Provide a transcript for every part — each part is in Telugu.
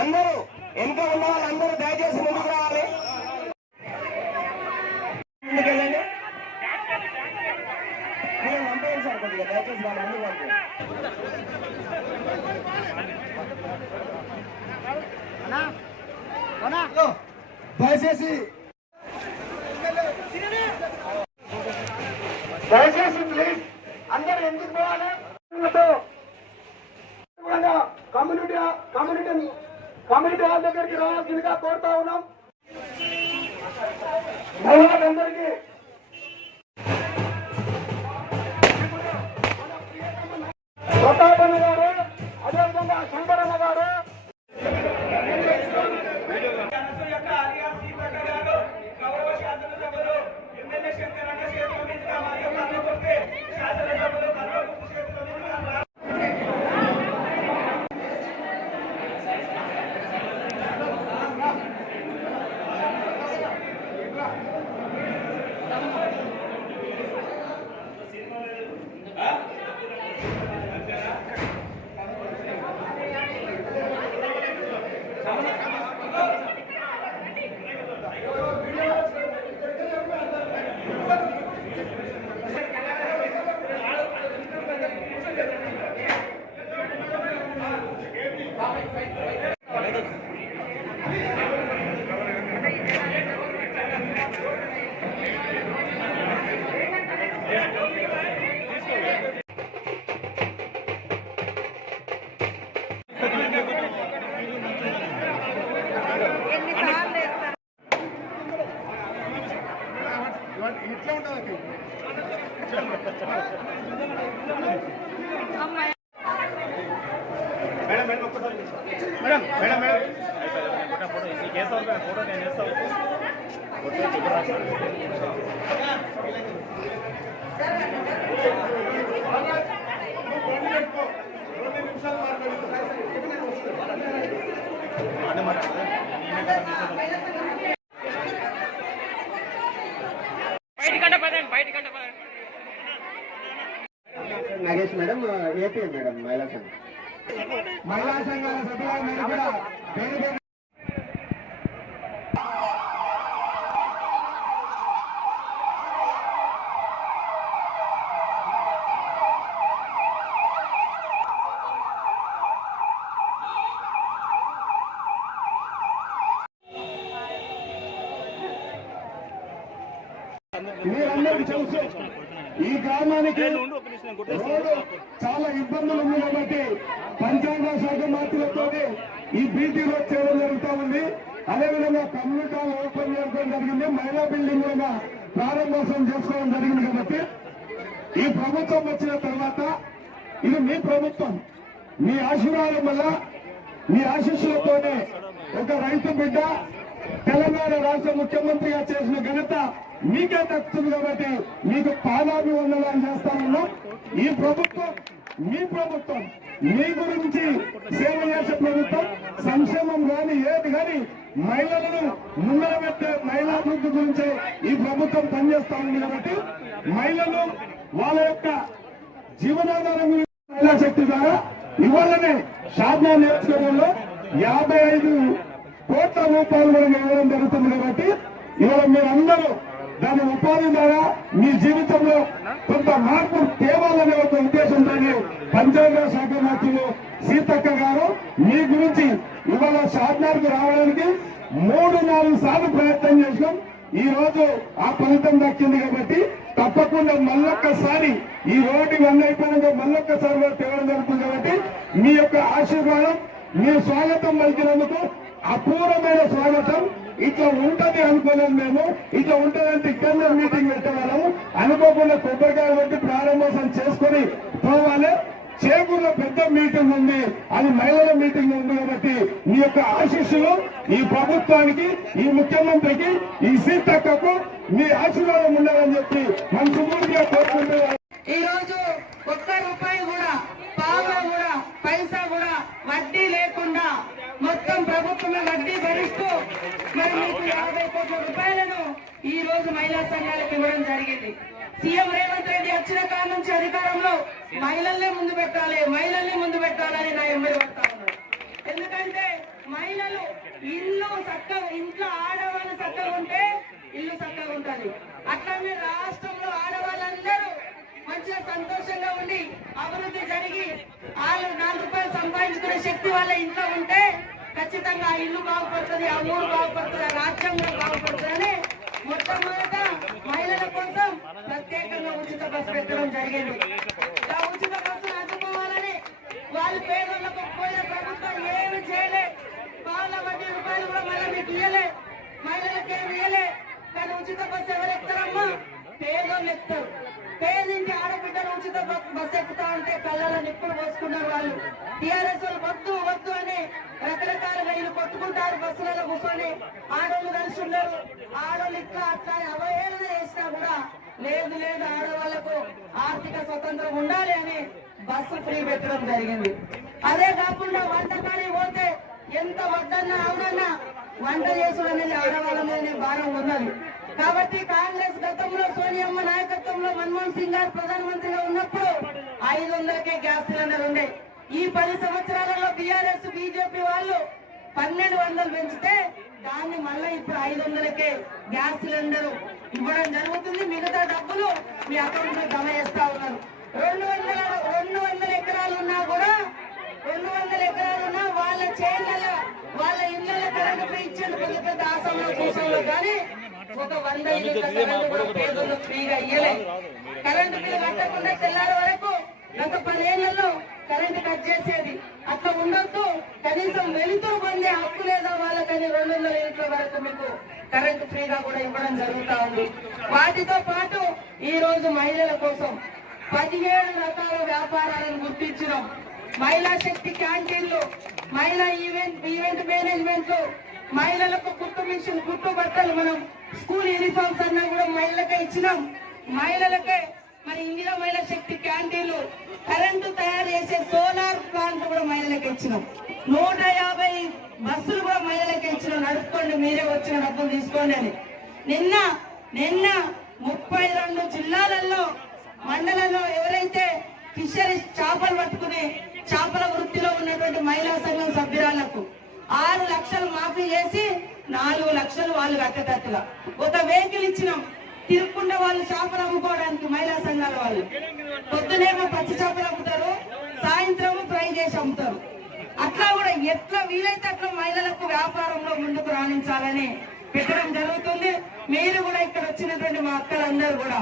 అందరూ వెనుక ఉన్న వాళ్ళందరూ దయచేసి ముందుకు రావాలి దయచేసి దయచేసి దయచేసి ప్లీజ్ అందరూ ఎందుకు పోవాలి తప్పకుండా కమ్యూనిటీ కమ్యూనిటీ కమ్యూనిటీ హాల్ దగ్గరికి రావాల్సిందిగా కోరుతా ఉన్నాం అందరికీ ప్రతాపన్న గారు మేడం మేడం ఒక్కసారి మేడం మేడం మేడం ఫోటో నీకు వేస్తావు ఫోటో నేను వేస్తావు ఫోటో చూడరా మేడం మహిళా సంఘం మహిళా సంఘాల సభ్యుల మీరు కూడా ఈ గ్రామానికి చాలా ఇబ్బందులు ఉన్నాయి కాబట్టి పంచాంగ శాఖ మార్పులతో ఈ బీటీ రోడ్ చేయడం జరుగుతూ ఉంది అదేవిధంగా కమ్యూనిటీ హాల్ ఓపెన్ చేయడం జరిగింది మహిళా బిల్డింగ్ కూడా ప్రారంభోత్సవం చేసుకోవడం జరిగింది కాబట్టి ఈ ప్రభుత్వం వచ్చిన తర్వాత ఇది మీ ప్రభుత్వం మీ ఆశీర్వాదం వల్ల మీ ఆశీస్సులతోనే ఒక రైతు బిడ్డ తెలంగాణ రాష్ట్ర ముఖ్యమంత్రిగా చేసిన ఘనత మీకే తప్పుతుంది కాబట్టి మీకు పాదాభివందనాలు చేస్తామన్నాం ఈ ప్రభుత్వం మీ ప్రభుత్వం మీ గురించి సేవ చేసే ప్రభుత్వం సంక్షేమం కానీ ఏది కానీ మహిళలను ముందర పెట్టే మహిళాభివృద్ధి గురించి ఈ ప్రభుత్వం పనిచేస్తా ఉంది కాబట్టి మహిళలు వాళ్ళ యొక్క జీవనాధారం మహిళా శక్తి ద్వారా ఇవాళనే షాద్మా నియోజకవర్గంలో యాభై ఐదు కోట్ల రూపాయలు కూడా ఇవ్వడం జరుగుతుంది కాబట్టి ఇవాళ మీరందరూ దాని ఉపాధి ద్వారా మీ జీవితంలో కొంత మార్పు తేవాలనే ఒక ఉద్దేశంతో పంచాయతీరాజ్ శాఖ మంత్రులు సీతక్క గారు మీ గురించి ఇవాళ షార్నార్కు రావడానికి మూడు నాలుగు సార్లు ప్రయత్నం చేసినాం ఈ రోజు ఆ ఫలితం దక్కింది కాబట్టి తప్పకుండా మళ్ళొక్కసారి ఈ రోడ్డు ఇవన్నీ అయిపోయినాక మళ్ళొక్కసారి కూడా తేవడం జరుగుతుంది కాబట్టి మీ యొక్క ఆశీర్వాదం మీ స్వాగతం పలికినందుకు అపూర్వమైన స్వాగతం ఇట్లా ఉంటది అనుకోలేదు మేము ఇట్లా ఉంటుందంటే ఇక్కడనే మీటింగ్ వాళ్ళము అనుకోకుండా కొబ్బరికాయ కొట్టి ప్రారంభోత్సవం చేసుకొని పోవాలి చేకూరులో పెద్ద మీటింగ్ ఉంది అది మహిళల మీటింగ్ ఉంది కాబట్టి మీ యొక్క ఆశీస్సులు ఈ ప్రభుత్వానికి ఈ ముఖ్యమంత్రికి ఈ సీతక్కకు మీ ఆశీర్వాదం ఉండాలని చెప్పి మనసు పూర్తిగా కోరుకుంటున్నారు ఈ రోజు ఒక్క రూపాయి ప్రభుత్వమే వడ్డీ భరిస్తూ మరి మీకు యాభై కోట్ల రూపాయలను ఈ రోజు మహిళా సంఘాలకు ఇవ్వడం జరిగింది సీఎం రేవంత్ రెడ్డి వచ్చిన కాడ నుంచి అధికారంలో మహిళల్నే ముందు పెట్టాలి మహిళల్ని ముందు పెట్టాలని నా ఎమ్మెల్యే పడతా ఉన్నాను ఎందుకంటే మహిళలు ఇల్లు చక్క ఇంట్లో ఆడవాళ్ళు సక్కగా ఉంటే ఇల్లు సక్కగా ఉంటుంది అట్లనే రాష్ట్రంలో ఆడవాళ్ళందరూ మంచిగా సంతోషంగా ఉండి అభివృద్ధి జరిగి ఆరు నాలుగు రూపాయలు సంపాదించుకునే శక్తి వాళ్ళ ఇంట్లో ఉంటే ఖచ్చితంగా ఇల్లు బాగుపడుతుంది ఆ ఊరు బాగుపడుతుంది ఆ రాజ్యం కూడా మొట్టమొదట మహిళల కోసం ప్రత్యేకంగా ఉచిత బస్సు పెట్టడం జరిగింది ఆ ఉచిత బస్సును అందుకోవాలని వాళ్ళు పేదలకు పోయిన ప్రభుత్వం ఏమి చేయలే పావుల వడ్డీ రూపాయలు కూడా మళ్ళీ మీకు ఇయ్యలే మహిళలకు ఏమి ఇయ్యలే కానీ ఉచిత బస్సు ఎవరు ఎక్కుతారమ్మా పేదోళ్ళు ఎక్కుతారు పేదింటి ఆడబిడ్డలు ఉచిత బస్సు ఎక్కుతా ఉంటే కళ్ళలో నిప్పులు పోసుకున్నారు వాళ్ళు టీఆర్ఎస్ వాళ్ళు వద్దు వద్దు అని రకరకాల రైలు కొట్టుకుంటారు బస్సులలో కూర్చొని ఆడవాళ్ళు కలిసి ఉన్నారు ఆడవాళ్ళు ఇట్లా అట్లా అవహేళన చేసినా కూడా లేదు లేదు ఆడవాళ్లకు ఆర్థిక స్వతంత్రం ఉండాలి అని బస్సు ఫ్రీ పెట్టడం జరిగింది అదే కాకుండా వంట పని పోతే ఎంత వద్దన్నా అవునన్నా వంట చేసుడు అనేది ఆడవాళ్ళ మీద భారం ఉన్నది కాబట్టి కాంగ్రెస్ గతంలో సోనియమ్మ గతంలో మన్మోహన్ సింగ్ గారు ప్రధానమంత్రిగా ఉన్నప్పుడు ఐదు వందలకే గ్యాస్ సిలిండర్ ఉండే ఈ పది సంవత్సరాలలో బీఆర్ఎస్ బీజేపీ వాళ్ళు పన్నెండు వందలు పెంచితే దాన్ని మళ్ళీ ఇప్పుడు ఐదు వందలకే గ్యాస్ సిలిండర్ ఇవ్వడం జరుగుతుంది మిగతా డబ్బులు మీ అకౌంట్ లో జమ చేస్తా ఉన్నారు రెండు వందల రెండు వందల ఎకరాలు ఉన్నా కూడా రెండు వందల ఎకరాలు ఉన్నా వాళ్ళ చేతుల వాళ్ళ ఇళ్ళ కరెంట్ ఫ్రీ ఇచ్చేందుకు పెద్ద ఆసంలో కూసంలో కానీ ఒక వంద పేదలు ఫ్రీగా ఇయ్యలే కరెంటు బిల్లు కట్టకుండా తెల్లారి వరకు గత పదేళ్లలో కరెంటు కట్ చేసేది అట్లా ఉండొద్దు కనీసం వెలుతురు పొందే హక్కు లేదా వాళ్ళకని రెండు వందల ఇంట్ల వరకు మీకు కరెంటు ఫ్రీగా కూడా ఇవ్వడం జరుగుతా ఉంది వాటితో పాటు ఈ రోజు మహిళల కోసం పదిహేడు రకాల వ్యాపారాలను గుర్తించడం మహిళా శక్తి క్యాంటీన్లు మహిళా ఈవెంట్ ఈవెంట్ మేనేజ్మెంట్లు మహిళలకు గుర్తు మిషన్ గుర్తు బట్టలు మనం స్కూల్ యూనిఫామ్స్ అన్నా కూడా మహిళలకే ఇచ్చినాం మహిళలకే మరి ఇందిరా మహిళా శక్తి క్యాంటీన్లు కరెంటు తయారు చేసే సోలార్ ప్లాంట్ కూడా మహిళలకు ఇచ్చినాం నూట యాభై బస్సులు కూడా మహిళలకు ఇచ్చినాం నడుపుకోండి మీరే వచ్చిన డబ్బులు తీసుకోండి అని నిన్న నిన్న ముప్పై రెండు జిల్లాలలో మండలంలో ఎవరైతే ఫిషరీస్ చేపలు పట్టుకుని చేపల వృత్తిలో ఉన్నటువంటి మహిళా సంఘం సభ్యురాలకు ఆరు లక్షలు మాఫీ చేసి నాలుగు లక్షలు వాళ్ళు కట్టదట్టుగా ఒక వెహికల్ ఇచ్చినాం తిరుక్కుండా వాళ్ళు చేపలు అమ్ముకోవడానికి మహిళా సంఘాల వాళ్ళు పొద్దునేమో పచ్చి చేపలు అమ్ముతారు సాయంత్రం ఫ్రై చేసి అమ్ముతారు అట్లా కూడా ఎట్లా వీలైతే అట్లా మహిళలకు వ్యాపారంలో ముందుకు రాణించాలని పెట్టడం జరుగుతుంది మీరు కూడా ఇక్కడ వచ్చినటువంటి మా అక్కలందరూ కూడా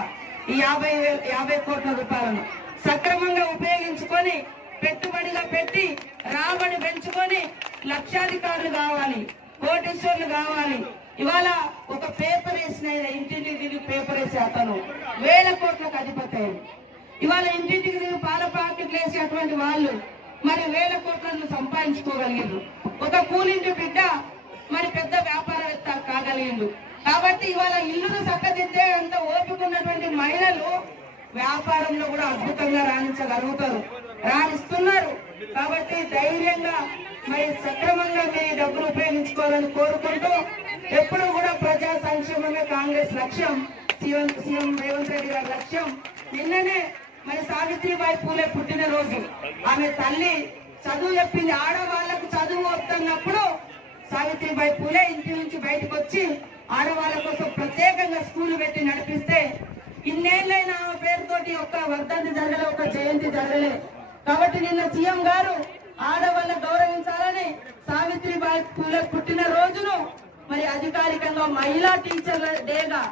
ఈ యాభై యాభై కోట్ల రూపాయలను సక్రమంగా ఉపయోగించుకొని పెట్టుబడిగా పెట్టి రాబడి పెంచుకొని లక్షాధికారులు కావాలి కోటీశ్వర్లు కావాలి ఇవాళ ఒక పేపర్ వేసిన ఇంటింటికి తిరిగి పేపర్ వేసే అతను వేల కోట్లకు అధిపతి ఇవాళ ఇంటింటికి తిరిగి పాల ప్యాకెట్లు వేసేటువంటి వాళ్ళు మరి వేల కోట్లను సంపాదించుకోగలిగారు ఒక కూలింటి బిడ్డ మరి పెద్ద వ్యాపారవేత్త కాగలిగిండు కాబట్టి ఇవాళ ఇల్లును చక్కదిద్దే అంత ఓపిక ఉన్నటువంటి మహిళలు వ్యాపారంలో కూడా అద్భుతంగా రాణించగలుగుతారు రాణిస్తున్నారు కాబట్టి ధైర్యంగా మరి సక్రమంగా మీ డబ్బులు ఉపయోగించుకోవాలని కోరుకుంటూ ఎప్పుడు కూడా ప్రజా సంక్షేమమే కాంగ్రెస్ లక్ష్యం సీఎం సీఎం రేవంత్ రెడ్డి గారి లక్ష్యం నిన్ననే మరి సావిత్రిబాయి పూలే పుట్టినరోజు ఆమె తల్లి చదువు చెప్పింది ఆడవాళ్లకు చదువు వస్తున్నప్పుడు సావిత్రిబాయి పూలే ఇంటి నుంచి బయటకు వచ్చి ఆడవాళ్ళ కోసం ప్రత్యేకంగా స్కూల్ పెట్టి నడిపిస్తే ఇన్నేళ్ళైనా ఆమె పేరుతోటి ఒక వర్ధంతి జరగలే ఒక జయంతి జరగలే కాబట్టి నిన్న సీఎం గారు ఆడవాళ్ళ గౌరవించాలని సావిత్రిబాయి స్కూల్లో పుట్టిన రోజును మరి అధికారికంగా మహిళా టీచర్ల డేగా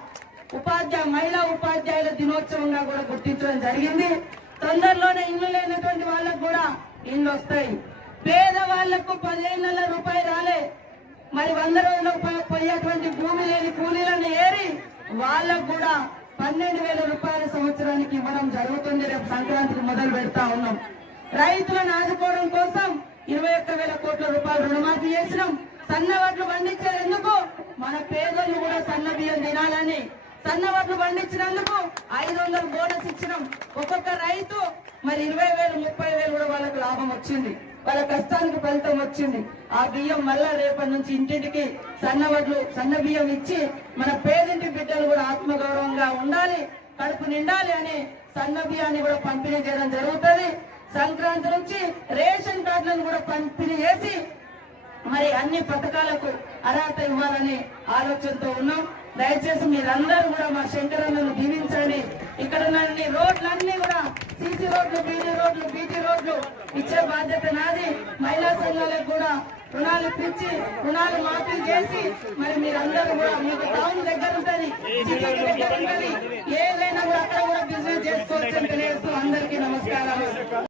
ఉపాధ్యాయ మహిళా ఉపాధ్యాయుల దినోత్సవంగా కూడా గుర్తించడం జరిగింది తొందరలోనే ఇల్లు లేనటువంటి వాళ్ళకు కూడా ఇల్లు వస్తాయి పేద వాళ్లకు పదిహేను రూపాయలు రాలే మరి వంద రోజులు పోయేటువంటి భూమి లేని కూలీలను ఏరి వాళ్ళకు కూడా పన్నెండు వేల రూపాయల సంవత్సరానికి ఇవ్వడం జరుగుతుంది రేపు సంక్రాంతికి మొదలు పెడతా ఉన్నాం రైతులను ఆదుకోవడం కోసం ఇరవై ఒక్క వేల కోట్ల రూపాయలు రుణమాఫీ చేసినాం సన్న వడ్లు పండించేందుకు మన పేదలు కూడా సన్న బియ్యం తినాలని వడ్లు పండించినందుకు ఐదు వందల బోనస్ ఇచ్చినాం ఒక్కొక్క రైతు మరి ఇరవై వేలు ముప్పై వేలు కూడా వాళ్ళకు లాభం వచ్చింది వాళ్ళ కష్టానికి ఫలితం వచ్చింది ఆ బియ్యం మళ్ళా రేపటి నుంచి ఇంటింటికి సన్నవడ్లు సన్న బియ్యం ఇచ్చి మన పేదింటి బిడ్డలు కూడా ఆత్మగౌరవంగా ఉండాలి కడుపు నిండాలి అని సన్న బియ్యాన్ని కూడా పంపిణీ చేయడం జరుగుతుంది సంక్రాంతి నుంచి రేషన్ కార్డులను కూడా పంపిణీ చేసి మరి అన్ని పథకాలకు అర్హత ఇవ్వాలని ఆలోచనతో ఉన్నాం దయచేసి మీరందరూ కూడా మా శంకరన్నను దీవించండి ఇక్కడ ఉన్న రోడ్లన్నీ కూడా సీసీ రోడ్లు బీడీ రోడ్లు బీటీ రోడ్లు ఇచ్చే బాధ్యత నాది మహిళా సంఘాలకు కూడా రుణాలు ఇప్పించి రుణాలు మాఫీ చేసి మరి మీరందరూ కూడా మీకు టౌన్ దగ్గర ఉంటుంది సిటీ దగ్గర ఉంటుంది ఏదైనా కూడా అక్కడ కూడా బిజినెస్ చేసుకోవచ్చు అని తెలియజేస్తూ అందరికీ నమస్కారాలు